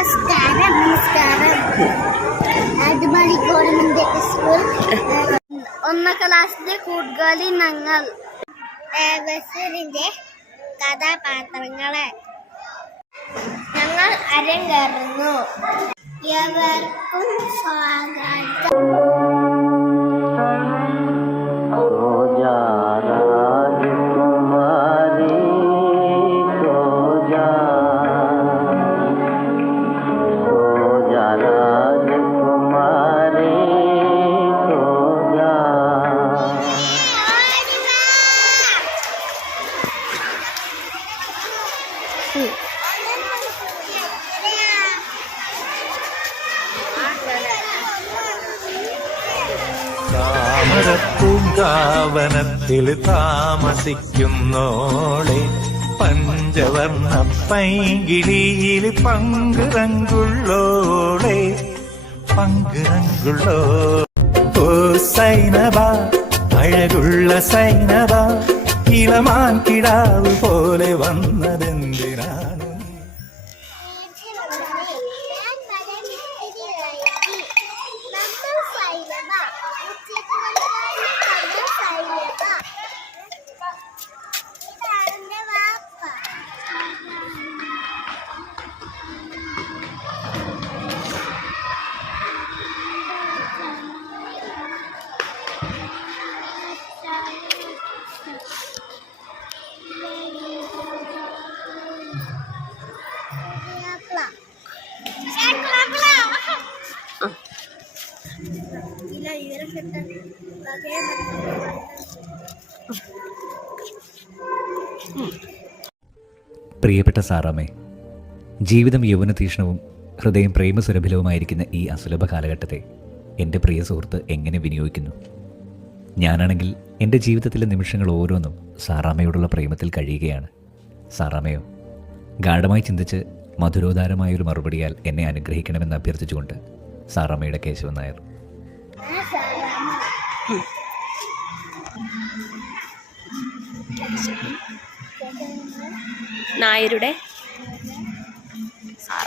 നമസ്കാരം നമസ്കാരം. അതുമതി ഗവൺമെന്റ് സ്കൂൾ. ഒന്നാം ക്ലാസ്സിലെ കൂട്ടുകാരി ഞങ്ങൾ. ബസീറിന്റെ കഥാപാത്രങ്ങളെ. ഞങ്ങൾ അരങ്ങേറുന്നു. എവർക്കും സ്വാഗതം. താമരപ്പൂങ്കാവനത്തിൽ താമസിക്കുന്നോളെ പഞ്ചവർണ്ണ പൈങ്കിളിയിൽ പങ്കുറങ്കുള്ളോളെ പങ്കുറങ്കുള്ളോ ഓ സൈനബ അഴകുള്ള സൈനബ ഇളമാൻ കിടാവ് പോലെ വന്നതെന്തിനാണ്? പ്രിയപ്പെട്ട സാറാമേ ജീവിതം യൗവനതീഷ്ണവും ഹൃദയം പ്രേമസുരഭിലവുമായിരിക്കുന്ന ഈ അസുലഭ കാലഘട്ടത്തെ എന്റെ പ്രിയ സുഹൃത്ത് എങ്ങനെ വിനിയോഗിക്കുന്നു? ഞാനാണെങ്കിൽ എന്റെ ജീവിതത്തിലെ നിമിഷങ്ങൾ ഓരോന്നും സാറാമ്മയോടുള്ള പ്രേമത്തിൽ കഴിയുകയാണ്. സാറാമ്മയോ ഗാഢമായി ചിന്തിച്ച് മധുരോദാരമായൊരു മറുപടിയാൽ എന്നെ അനുഗ്രഹിക്കണമെന്ന് അഭ്യർത്ഥിച്ചുകൊണ്ട് സാറാമ്മയുടെ കേശവൻ നായർ. നായരുടെ സാറ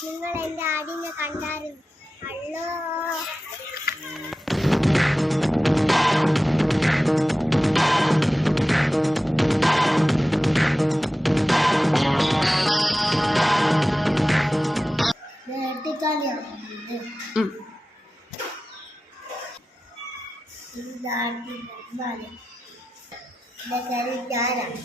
നിങ്ങൾ എന്റെ ആടിനെ കണ്ടായിരുന്നു അല്ലോ. ഇതാണ് ഞാനാണ്